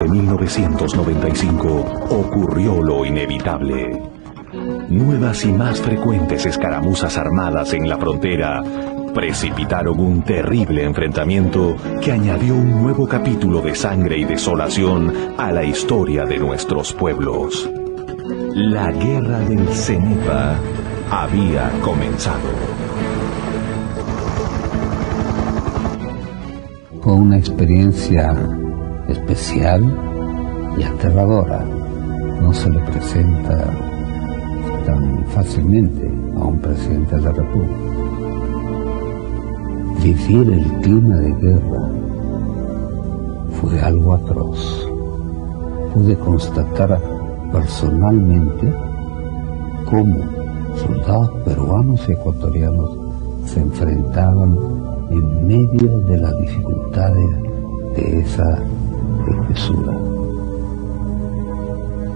De 1995 ocurrió lo inevitable. Nuevas y más frecuentes escaramuzas armadas en la frontera precipitaron un terrible enfrentamiento que añadió un nuevo capítulo de sangre y desolación a la historia de nuestros pueblos. La guerra del Cenepa había comenzado. Fue una experiencia especial y aterradora. No se le presenta tan fácilmente a un presidente de la República. Vivir el clima de guerra fue algo atroz. Pude constatar personalmente cómo soldados peruanos y ecuatorianos se enfrentaban en medio de las dificultades de esa espesura.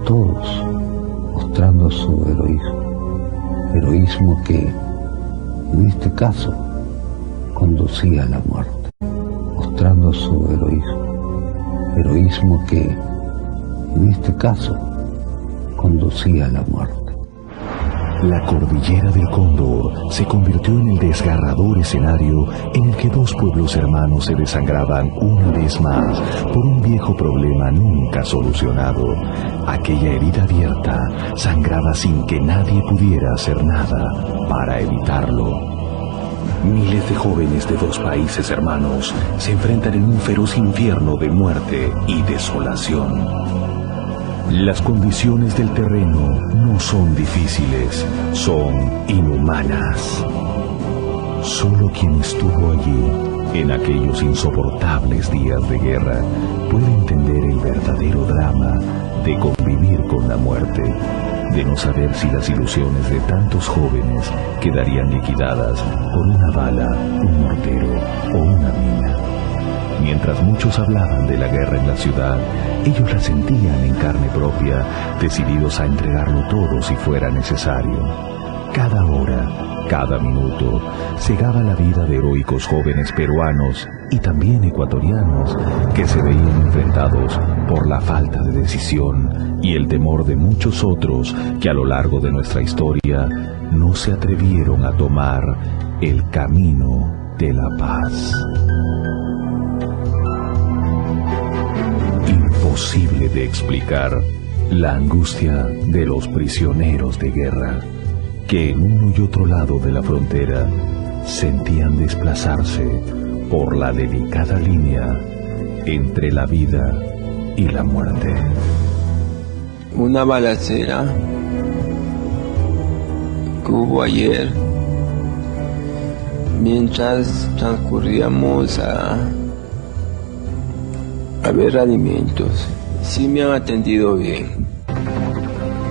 Todos mostrando su heroísmo que en este caso conducía a la muerte, mostrando su heroísmo que en este caso conducía a la muerte. La cordillera del Cóndor se convirtió en el desgarrador escenario en el que dos pueblos hermanos se desangraban una vez más por un viejo problema nunca solucionado. Aquella herida abierta sangraba sin que nadie pudiera hacer nada para evitarlo. Miles de jóvenes de dos países hermanos se enfrentan en un feroz infierno de muerte y desolación. Las condiciones del terreno no son difíciles, son inhumanas. Solo quien estuvo allí, en aquellos insoportables días de guerra, puede entender el verdadero drama de convivir con la muerte, de no saber si las ilusiones de tantos jóvenes quedarían liquidadas por una bala, un mortero o una mina. Mientras muchos hablaban de la guerra en la ciudad, ellos la sentían en carne propia, decididos a entregarlo todo si fuera necesario. Cada hora, cada minuto, cegaba la vida de heroicos jóvenes peruanos y también ecuatorianos que se veían enfrentados por la falta de decisión y el temor de muchos otros que a lo largo de nuestra historia no se atrevieron a tomar el camino de la paz. Imposible de explicar la angustia de los prisioneros de guerra, que en uno y otro lado de la frontera sentían desplazarse por la delicada línea entre la vida y la muerte. Una balacera que hubo ayer mientras transcurríamos a ver alimentos. Sí me han atendido bien.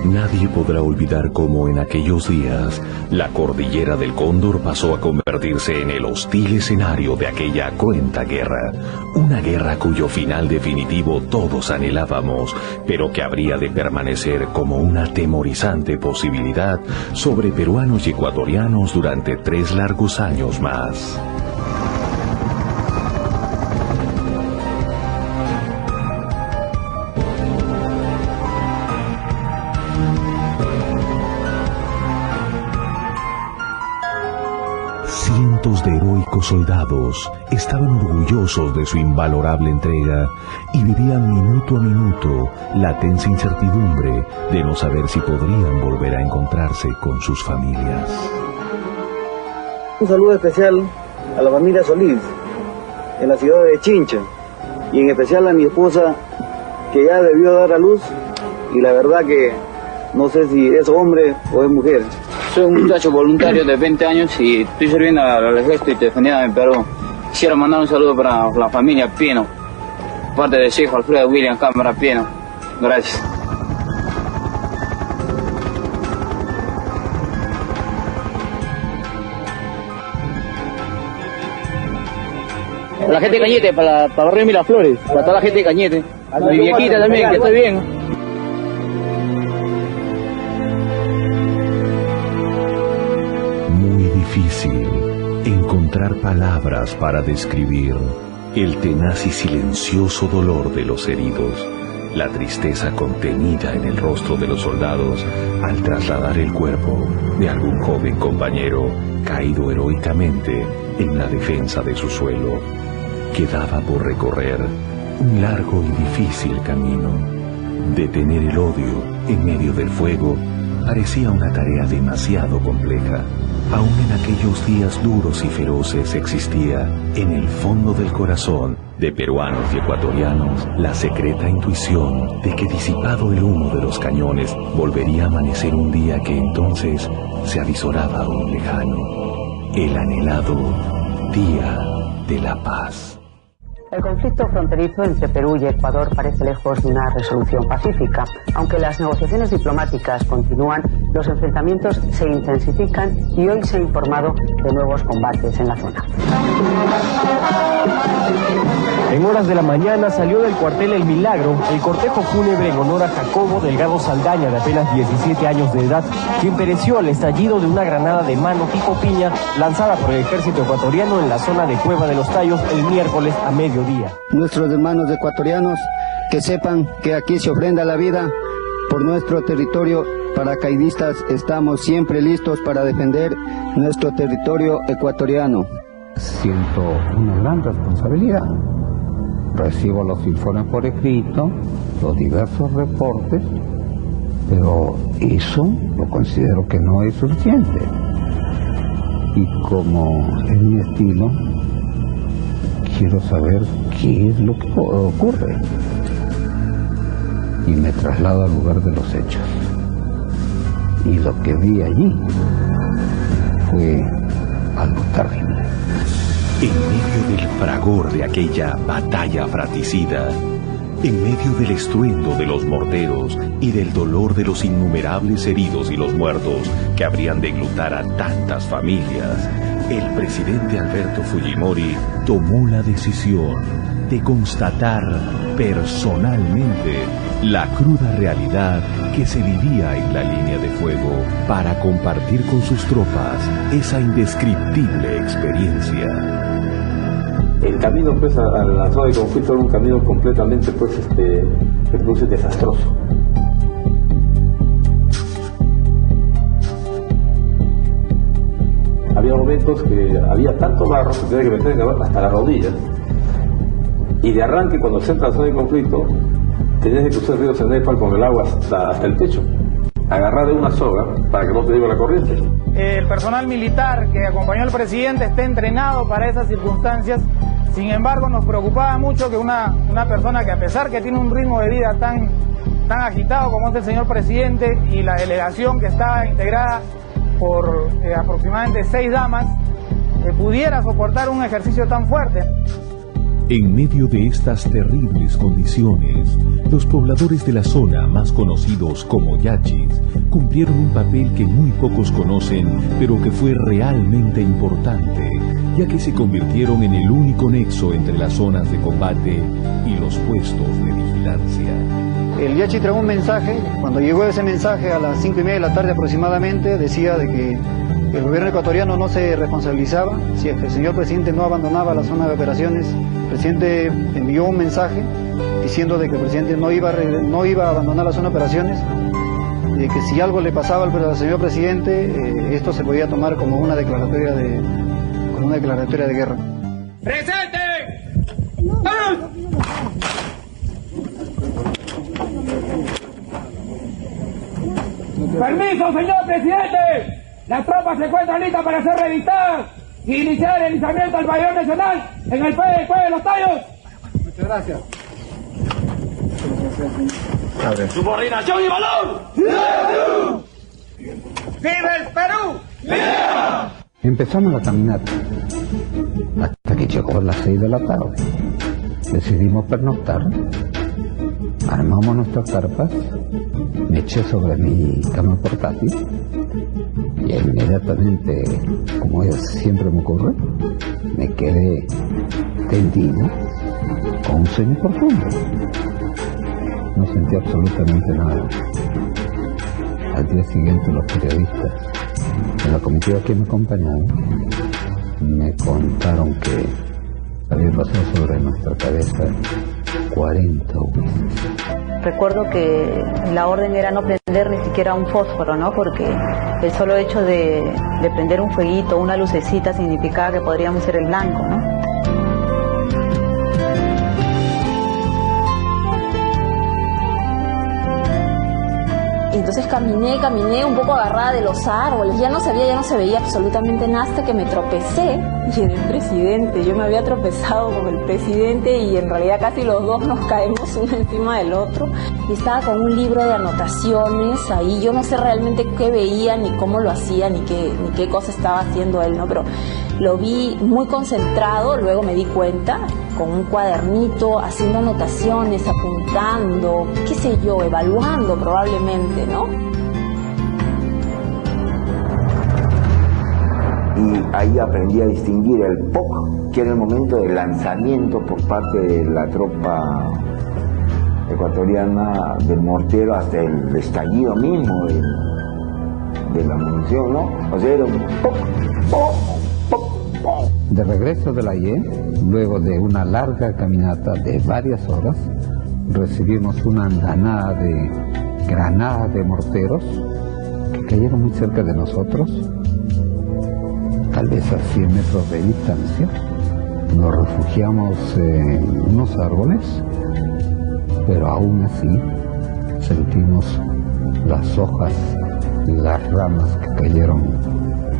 Nadie podrá olvidar cómo en aquellos días la cordillera del Cóndor pasó a convertirse en el hostil escenario de aquella cruenta guerra. Una guerra cuyo final definitivo todos anhelábamos, pero que habría de permanecer como una atemorizante posibilidad sobre peruanos y ecuatorianos durante 3 largos años más. Cientos de heroicos soldados estaban orgullosos de su invalorable entrega y vivían minuto a minuto la tensa incertidumbre de no saber si podrían volver a encontrarse con sus familias. Un saludo especial a la familia Solís, en la ciudad de Chincha, y en especial a mi esposa, que ya debió dar a luz, y la verdad que no sé si es hombre o es mujer. Soy un muchacho voluntario de 20 años y estoy sirviendo al ejército y defendiendo en Perú. Quisiera mandar un saludo para la familia Pino, parte de su hijo Alfredo William Cámara Pino. Gracias. La gente de Cañete, para barrer Miraflores, para toda la gente de Cañete. Mi viejita también, que estoy bien. Difícil encontrar palabras para describir el tenaz y silencioso dolor de los heridos, la tristeza contenida en el rostro de los soldados al trasladar el cuerpo de algún joven compañero caído heroicamente en la defensa de su suelo. Quedaba por recorrer un largo y difícil camino. Detener el odio en medio del fuego parecía una tarea demasiado compleja. Aún en aquellos días duros y feroces existía, en el fondo del corazón de peruanos y ecuatorianos, la secreta intuición de que disipado el humo de los cañones, volvería a amanecer un día que entonces se avisoraba aún lejano, el anhelado Día de la Paz. El conflicto fronterizo entre Perú y Ecuador parece lejos de una resolución pacífica. Aunque las negociaciones diplomáticas continúan, los enfrentamientos se intensifican y hoy se ha informado de nuevos combates en la zona. En horas de la mañana salió del cuartel El Milagro el cortejo fúnebre en honor a Jacobo Delgado Saldaña, de apenas 17 años de edad, quien pereció al estallido de una granada de mano tipo piña lanzada por el ejército ecuatoriano en la zona de Cueva de los Tallos el miércoles a mediodía. Nuestros hermanos ecuatorianos que sepan que aquí se ofrenda la vida por nuestro territorio. Paracaidistas estamos siempre listos para defender nuestro territorio ecuatoriano. Siento una gran responsabilidad. Recibo los informes por escrito, los diversos reportes, pero eso lo considero que no es suficiente. Y como es mi estilo, quiero saber qué es lo que ocurre. Y me traslado al lugar de los hechos. Y lo que vi allí fue algo terrible. En medio del fragor de aquella batalla fratricida, en medio del estruendo de los morteros y del dolor de los innumerables heridos y los muertos que habrían de enlutar a tantas familias, el presidente Alberto Fujimori tomó la decisión de constatar personalmente la cruda realidad que se vivía en la línea de fuego para compartir con sus tropas esa indescriptible experiencia. El camino pues a la zona de conflicto era un camino completamente pues desastroso. Había momentos que había tanto barro que tenía que meter hasta las rodillas. Y de arranque, cuando se entra a la zona de conflicto, tenías que cruzar el río Cenepal con el agua hasta el pecho. Agarrar de una soga para que no te lleve la corriente. El personal militar que acompañó al presidente está entrenado para esas circunstancias. Sin embargo, nos preocupaba mucho que una persona que, a pesar que tiene un ritmo de vida tan agitado como es el señor presidente y la delegación que estaba integrada por aproximadamente 6 damas, pudiera soportar un ejercicio tan fuerte. En medio de estas terribles condiciones, los pobladores de la zona, más conocidos como yachis, cumplieron un papel que muy pocos conocen, pero que fue realmente importante, ya que se convirtieron en el único nexo entre las zonas de combate y los puestos de vigilancia. El yachi trajo un mensaje. Cuando llegó ese mensaje a las 5:30 de la tarde aproximadamente, decía de que el gobierno ecuatoriano no se responsabilizaba si el señor presidente no abandonaba la zona de operaciones. El presidente envió un mensaje diciendo de que el presidente no iba a abandonar la zona de operaciones, de que si algo le pasaba al señor presidente, esto se podía tomar como una declaratoria de guerra. ¡Presente! ¡Permiso, señor presidente! Las tropas se encuentran listas para ser revistadas y iniciar el izamiento del pabellón nacional en el Cueva de los Tallos. Muchas gracias. ¡Subordinación y valor! ¡Viva Perú! ¡Viva el Perú! ¡Viva! Empezamos la caminata hasta que llegó a las 6 de la tarde. Decidimos pernoctar, armamos nuestras carpas, me eché sobre mi cama portátil y inmediatamente, como siempre me ocurre, me quedé tendido con un sueño profundo. No sentí absolutamente nada. Al día siguiente los periodistas de la comitiva que me acompañaban me contaron que había pasado sobre nuestra cabeza 40 veces. Recuerdo que la orden era no prender ni siquiera un fósforo, ¿no? Porque el solo hecho de prender un fueguito, una lucecita, significaba que podríamos ser el blanco, ¿no? Entonces caminé un poco agarrada de los árboles, ya no se veía absolutamente nada hasta que me tropecé y era el presidente. Yo me había tropezado con el presidente y en realidad casi los dos nos caemos uno encima del otro. Y estaba con un libro de anotaciones ahí, yo no sé realmente qué veía, ni cómo lo hacía, ni qué cosa estaba haciendo él, ¿no? Pero lo vi muy concentrado, luego me di cuenta, con un cuadernito, haciendo anotaciones, apuntando, qué sé yo, evaluando probablemente, ¿no? Y ahí aprendí a distinguir el POC, que era el momento del lanzamiento por parte de la tropa ecuatoriana del mortero hasta el estallido mismo de la munición, ¿no? O sea, era un POC, POC, POC. De regreso de la IE, luego de una larga caminata de varias horas, recibimos una andanada de granadas de morteros que cayeron muy cerca de nosotros, tal vez a 100 metros de distancia. Nos refugiamos en unos árboles, pero aún así sentimos las hojas y las ramas que cayeron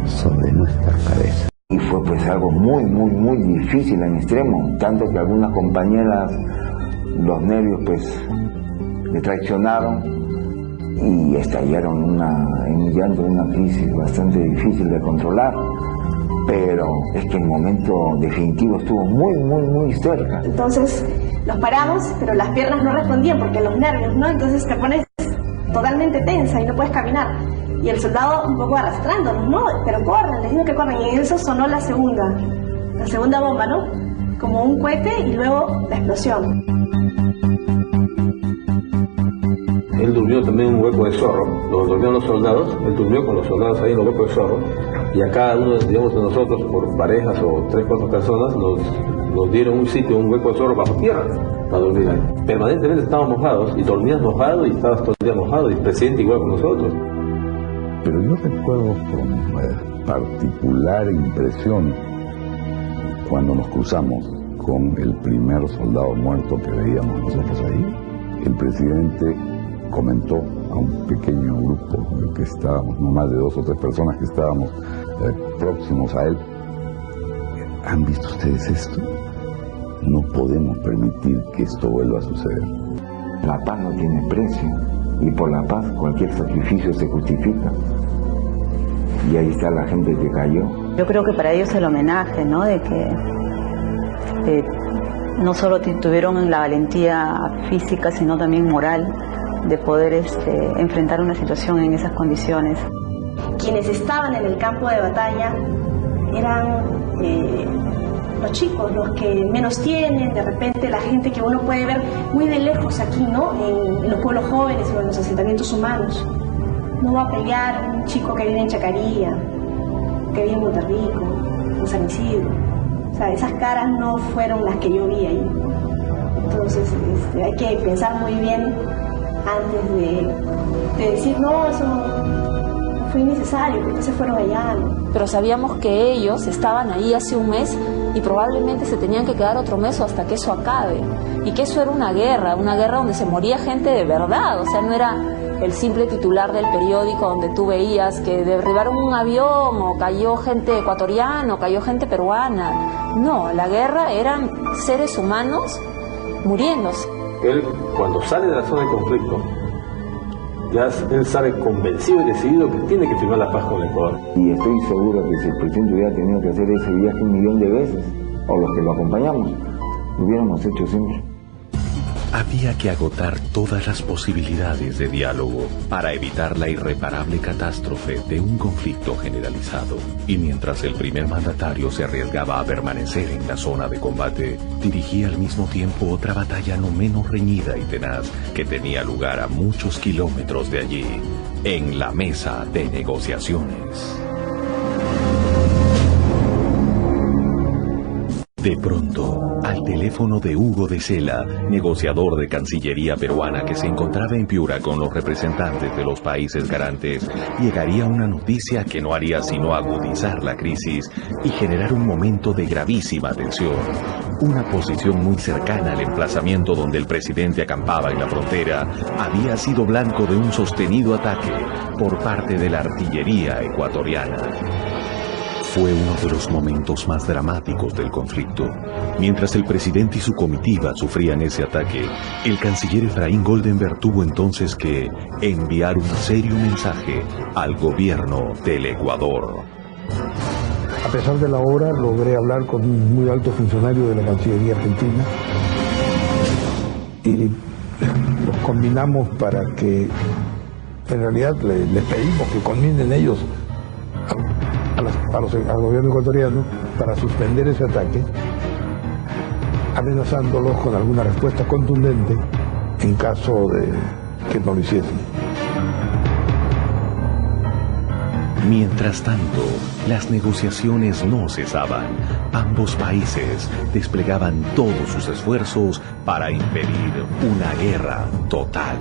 sobre nuestras cabezas. Y fue pues algo muy difícil en extremo, tanto que algunas compañeras, los nervios pues le traicionaron y estallaron en un llanto, una crisis bastante difícil de controlar, pero es que el momento definitivo estuvo muy cerca. Entonces los paramos, pero las piernas no respondían porque los nervios, ¿no? Entonces te pones totalmente tensa y no puedes caminar. Y el soldado un poco arrastrándonos, ¿no? Pero corren, les digo que corren. Y en eso sonó la segunda bomba, ¿no? Como un cohete y luego la explosión. Él durmió también en un hueco de zorro. Los durmieron los soldados, él durmió con los soldados ahí en los huecos de zorro. Y a cada uno, digamos, de nosotros, por parejas o 3 o 4 personas, nos dieron un sitio, un hueco de zorro bajo tierra para dormir ahí. Permanentemente estábamos mojados y dormías mojado y estabas todo el día mojado y el presidente igual con nosotros. Pero yo recuerdo con particular impresión cuando nos cruzamos con el primer soldado muerto que veíamos nosotros ahí. El presidente comentó a un pequeño grupo en el que estábamos, no más de 2 o 3 personas que estábamos próximos a él. ¿Han visto ustedes esto? No podemos permitir que esto vuelva a suceder. La paz no tiene precio y por la paz cualquier sacrificio se justifica. Y ahí está la gente que cayó. Yo creo que para ellos el homenaje, ¿no? De que no solo tuvieron la valentía física, sino también moral de poder enfrentar una situación en esas condiciones. Quienes estaban en el campo de batalla eran los chicos, los que menos tienen, de repente la gente que uno puede ver muy de lejos aquí, ¿no? En los pueblos jóvenes o en los asentamientos humanos. No va a pelear un chico que vive en Chacaría, que vive en Monterrico, en San Isidro. O sea, esas caras no fueron las que yo vi ahí. Entonces hay que pensar muy bien antes de decir, no, eso no fue innecesario, porque se fueron allá. Pero sabíamos que ellos estaban ahí hace un mes y probablemente se tenían que quedar otro mes o hasta que eso acabe. Y que eso era una guerra donde se moría gente de verdad, o sea, no era el simple titular del periódico donde tú veías que derribaron un avión o cayó gente ecuatoriana o cayó gente peruana. No, la guerra eran seres humanos muriéndose. Él, cuando sale de la zona de conflicto, ya él sale convencido y decidido que tiene que firmar la paz con el Ecuador. Y estoy seguro que si el presidente hubiera tenido que hacer ese viaje 1.000.000 de veces, o los que lo acompañamos, lo hubiéramos hecho siempre. Había que agotar todas las posibilidades de diálogo para evitar la irreparable catástrofe de un conflicto generalizado. Y mientras el primer mandatario se arriesgaba a permanecer en la zona de combate, dirigía al mismo tiempo otra batalla no menos reñida y tenaz que tenía lugar a muchos kilómetros de allí, en la mesa de negociaciones. De pronto, al teléfono de Hugo de Sela, negociador de Cancillería peruana que se encontraba en Piura con los representantes de los países garantes, llegaría una noticia que no haría sino agudizar la crisis y generar un momento de gravísima tensión. Una posición muy cercana al emplazamiento donde el presidente acampaba en la frontera había sido blanco de un sostenido ataque por parte de la artillería ecuatoriana. Fue uno de los momentos más dramáticos del conflicto. Mientras el presidente y su comitiva sufrían ese ataque, el canciller Efraín Goldenberg tuvo entonces que enviar un serio mensaje al gobierno del Ecuador. A pesar de la hora, logré hablar con un muy alto funcionario de la Cancillería Argentina y los combinamos para que, en realidad, les pedimos que combinen ellos al gobierno ecuatoriano para suspender ese ataque, amenazándolos con alguna respuesta contundente en caso de que no lo hiciesen. Mientras tanto, las negociaciones no cesaban. Ambos países desplegaban todos sus esfuerzos para impedir una guerra total.